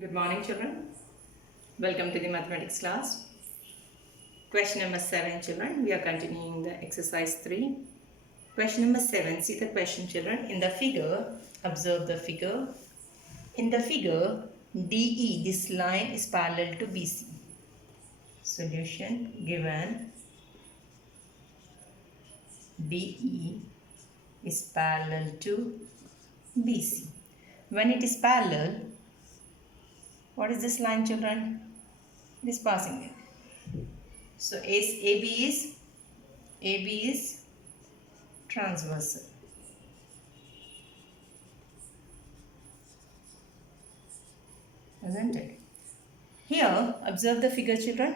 Good morning, children. Welcome to the mathematics class. Question number 7, children. We are continuing the exercise 3. Question number 7. See the question, children. In the figure, observe the figure. In the figure, DE, this line is parallel to BC. Solution given. DE is parallel to BC. When it is parallel, what is this line, children? It is passing it. So AB is transversal. Isn't it? Here, observe the figure, children.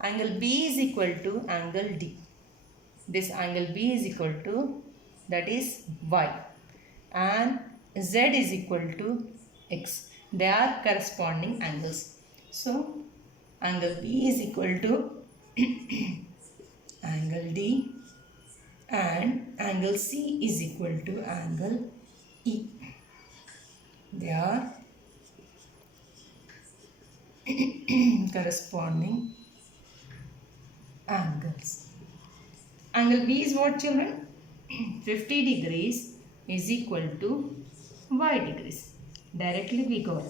Angle B is equal to angle D. This angle B is equal to, that is Y, and Z is equal to X. They are corresponding angles. So, angle B is equal to angle D and angle C is equal to angle E. They are corresponding angles. Angle B is what, children? 50 degrees is equal to Y degrees. Directly we got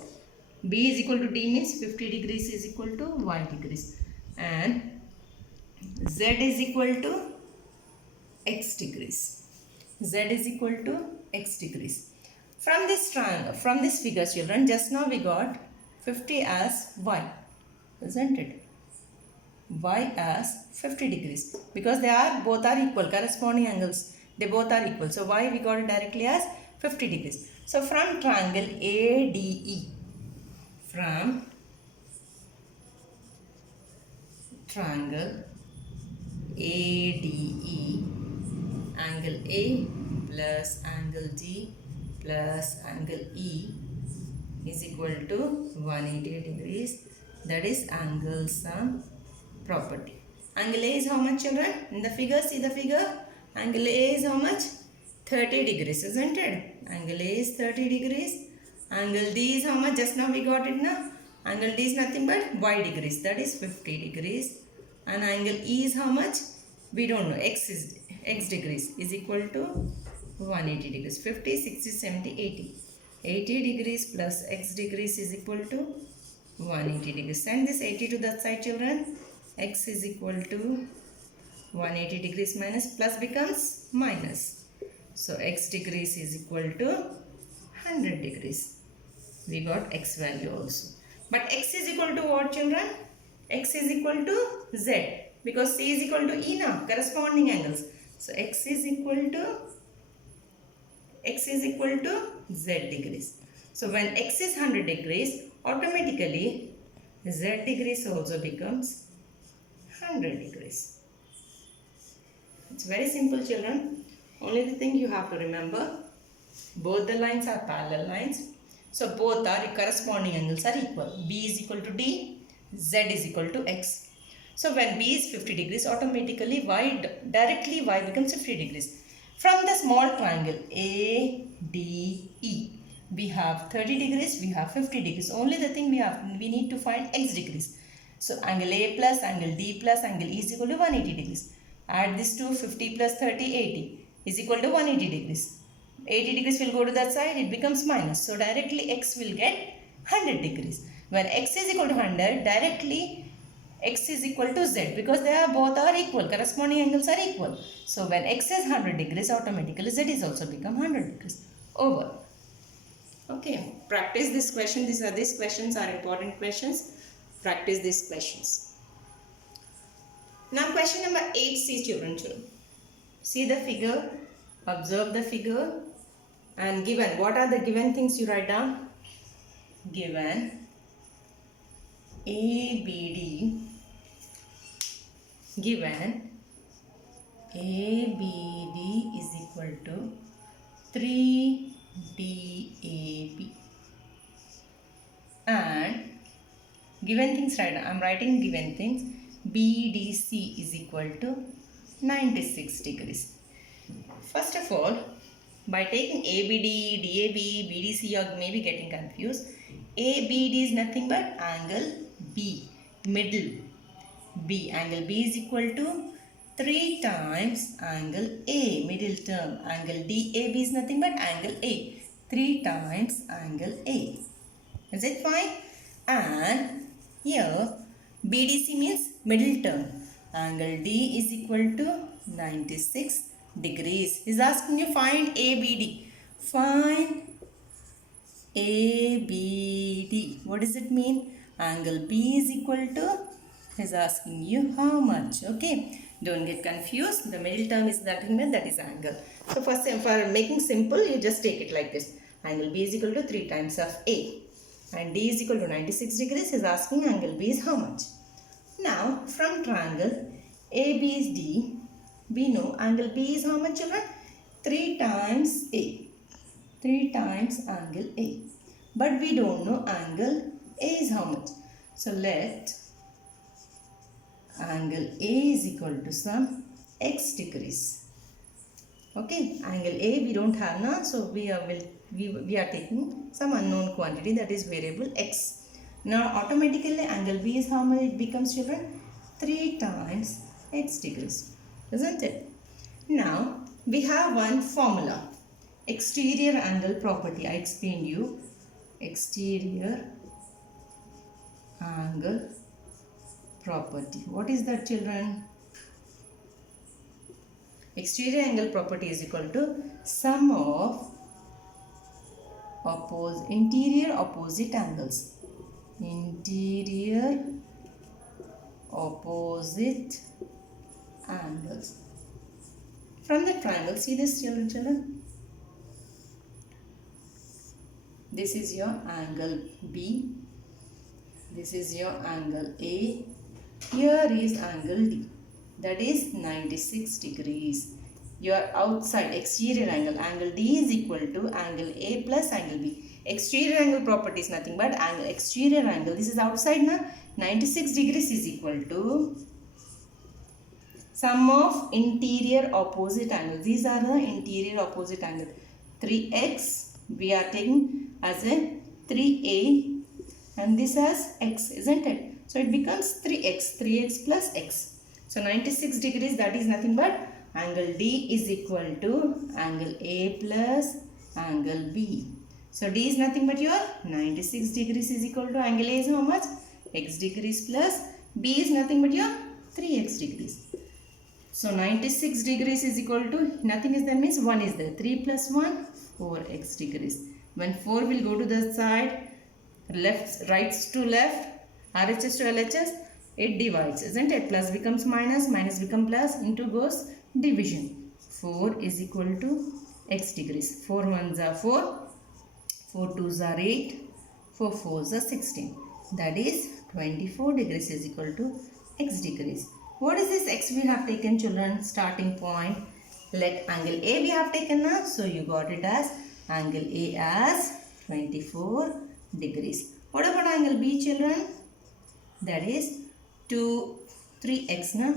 B is equal to D means 50 degrees is equal to Y degrees, and Z is equal to X degrees. Z is equal to X degrees. From this triangle, from this figure, children, just now we got 50 as Y, isn't it? Y as 50 degrees, because they are both are equal, corresponding angles. They both are equal. So Y we got it directly as 50 degrees. So from triangle ADE, from triangle ADE, angle A plus angle D plus angle E is equal to 180 degrees. That is angle sum property. Angle A is how much, children? In the figure, see the figure. Angle A is how much? 30 degrees, isn't it? Angle A is 30 degrees. Angle D is how much? Just now we got it now. Angle D is nothing but Y degrees. That is 50 degrees. And angle E is how much? We don't know. X degrees is equal to 180 degrees. 50, 60, 70, 80. 80 degrees plus X degrees is equal to 180 degrees. Send this 80 to that side, children. X is equal to 180 degrees minus, plus becomes minus. So X degrees is equal to 100 degrees. We got X value also. But X is equal to what, children? X is equal to Z, because C is equal to E now, corresponding angles. So X is equal to Z degrees. So when X is 100 degrees, automatically Z degrees also becomes 100 degrees. It's very simple, children. Only the thing you have to remember, both the lines are parallel lines. So both are corresponding angles are equal. B is equal to D, Z is equal to X. So when B is 50 degrees, automatically directly Y becomes 50 degrees. From the small triangle ADE, we have 30 degrees, we have 50 degrees. Only the thing we need to find X degrees. So angle A plus angle D plus angle E is equal to 180 degrees. Add this to 50 plus 30, 80 is equal to 180 degrees. 80 degrees will go to that side, it becomes minus. So directly X will get 100 degrees. When X is equal to 100, directly X is equal to Z, because they are both are equal, corresponding angles are equal. So when X is 100 degrees, automatically Z is also become 100 degrees. Over. Okay, practice this question. These questions are important questions. Practice these questions. Now question number 8, see, children. See the figure, observe the figure, and given. What are the given things you write down? Given ABD, given ABD is equal to 3DAB, and given things, right? I am writing given things. BDC is equal to 96 degrees. First of all, by taking ABD, DAB, BDC, you may be getting confused. ABD is nothing but angle B, middle B. Angle B is equal to 3 times angle A, middle term. Angle DAB is nothing but angle A, 3 times angle A. Is it fine? And here BDC means middle term. Angle D is equal to 96 degrees. He is asking you find ABD. Find ABD. What does it mean? Angle B is equal to, he is asking you how much. Okay. Don't get confused. The middle term is nothing but that is angle. So first, for making simple, you just take it like this. Angle B is equal to 3 times of A. And D is equal to 96 degrees. He is asking angle B is how much. Now, from triangle ABCD, we know angle B is how much, children? 3 times A. 3 times angle A. But we don't know angle A is how much. So, let angle A is equal to some x degrees. Okay, angle A we don't have now, so we are taking some unknown quantity, that is variable x. Now automatically angle B is how much it becomes, children? 3 times x degrees, isn't it? Now we have one formula, exterior angle property. I explained you exterior angle property. What is that, children? Exterior angle property is equal to sum of interior opposite angles. Interior opposite angles. From the triangle, see this, children? This is your angle B. This is your angle A. Here is angle D. That is 96 degrees. Your outside exterior angle, angle D is equal to angle A plus angle B. Exterior angle property is nothing but angle, exterior angle. This is outside now. 96 degrees is equal to sum of interior opposite angles. These are the interior opposite angles. 3x we are taking as a 3a and this as x, isn't it? So it becomes 3x plus x. So 96 degrees, that is nothing but angle D is equal to angle A plus angle B. So D is nothing but your 96 degrees is equal to angle A is how much? X degrees plus B is nothing but your 3x degrees. So 96 degrees is equal to, nothing is there means 1 is there. 3 plus 1, 4x degrees. When 4 will go to the side, right to left, RHS to LHS, it divides, isn't it? Plus becomes minus, minus becomes plus, into goes division. 4 is equal to x degrees. 4 1s are 4, 4 2s are 8, 4 4s are 16. That is 24 degrees is equal to x degrees. What is this x we have taken, children? Starting point. Let angle A we have taken now. So you got it as angle A as 24 degrees. What about angle B, children? That is 3x now.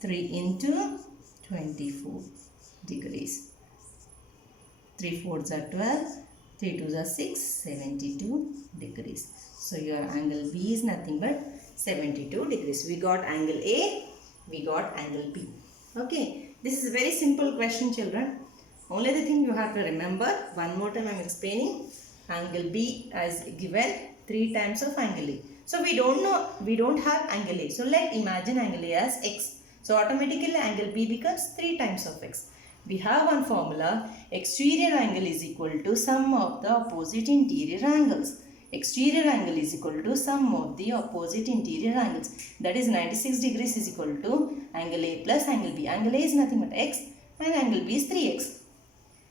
3 into 24 degrees. 3 4s are 12. 3 2s are 6. 72 degrees. So your angle B is nothing but 72 degrees. We got angle A. We got angle B. Okay. This is a very simple question, children. Only the thing you have to remember, one more time I am explaining. Angle B is given 3 times of angle A. So we don't know, we don't have angle A. So let imagine angle A as x. So automatically angle B becomes 3 times of x. We have one formula, exterior angle is equal to sum of the opposite interior angles. Exterior angle is equal to sum of the opposite interior angles. That is 96 degrees is equal to angle A plus angle B. Angle A is nothing but x and angle B is 3x.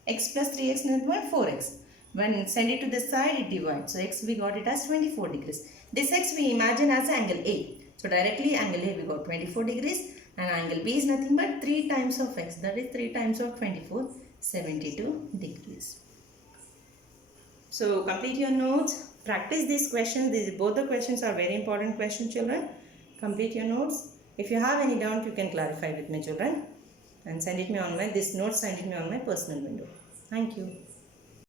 X plus 3x is nothing but 4x. When send it to this side, it divides. So x we got it as 24 degrees. This x we imagine as angle A. So directly angle A we got 24 degrees and angle B is nothing but 3 times of x. That is 3 times of 24, 72 degrees. So complete your notes. Practice these questions. Both the questions are very important questions, children. Complete your notes. If you have any doubt, you can clarify with me, children. And send it me on my, this note send it me on my personal window. Thank you.